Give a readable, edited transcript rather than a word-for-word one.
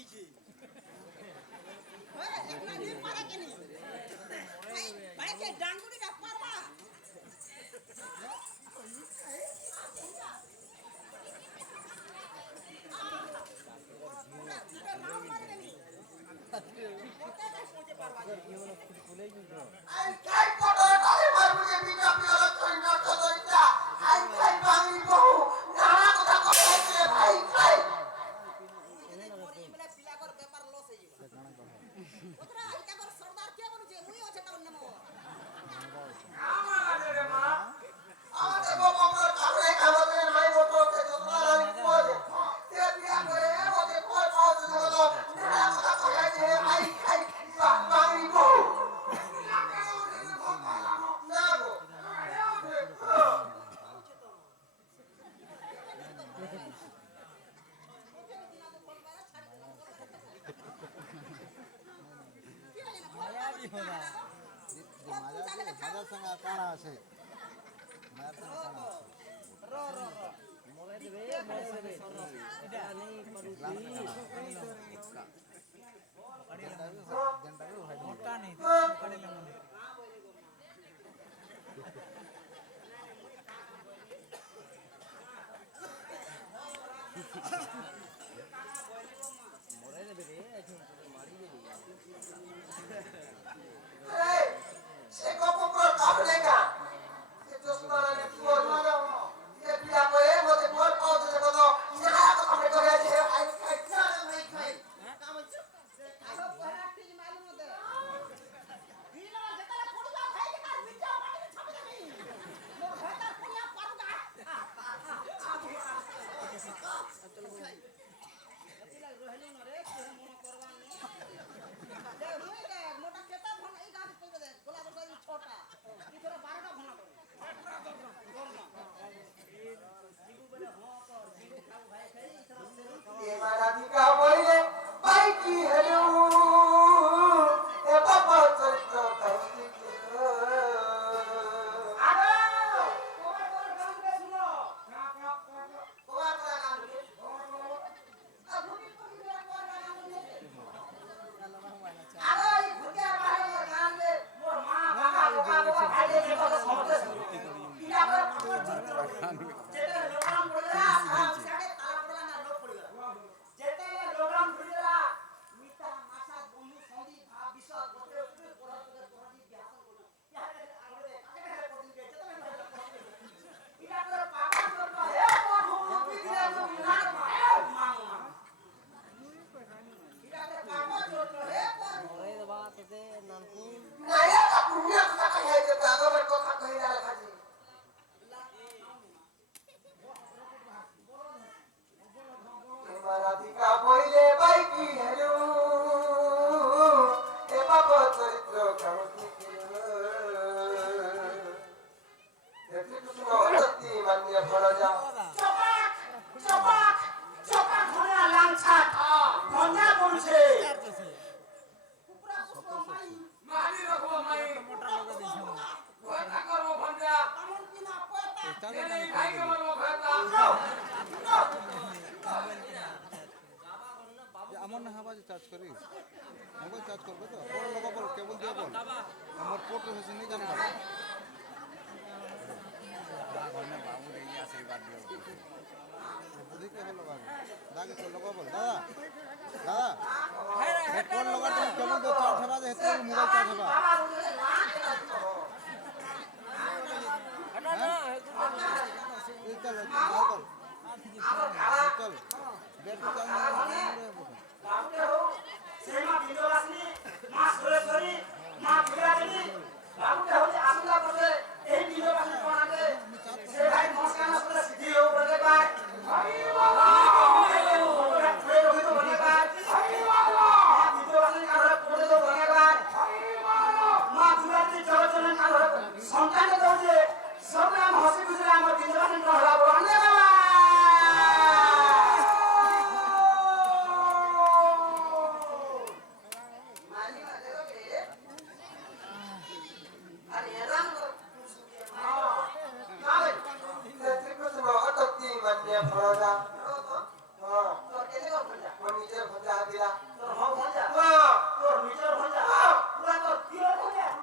গিয়েছে একলা নিয়ে পারা কেন ভাই কে ডাঙ্গুড়িটা পারবা আমার না হাবাজে চার্জ করিস মোবাইল চার্জ করবে তো বড় লোক বল কেবল দিয়ে বল আমার পোর্ট হয়েছে নি জানো বুঝিকে হলো বাবু দাগে তো লগা বল দাদা দাদা হেডফোন লগা তুমি কেবল দিয়ে চার্জ হবা যে হেতে মোবাইল চার্জ হবা চল চল বেড চার্জ সেমা ভিডিও আসনি মাস ধরে ধরি মা বিরাজনি বাবুটা হচ্ছে আসলা বলে এই ভিডিও আসনি কোনাতে সে ভাই মস্কানা করে ভিডিও বলে ভাই হরি বাবা ভিডিও আসনি কারো করে দাও বলে ভাই হরি বাবা মা বিরাজনি চলো চলো কারো সন্তান দাও যে সব নাম হাসি খুশি আমার ভিডিও আসনি করা বলে বাবা Froda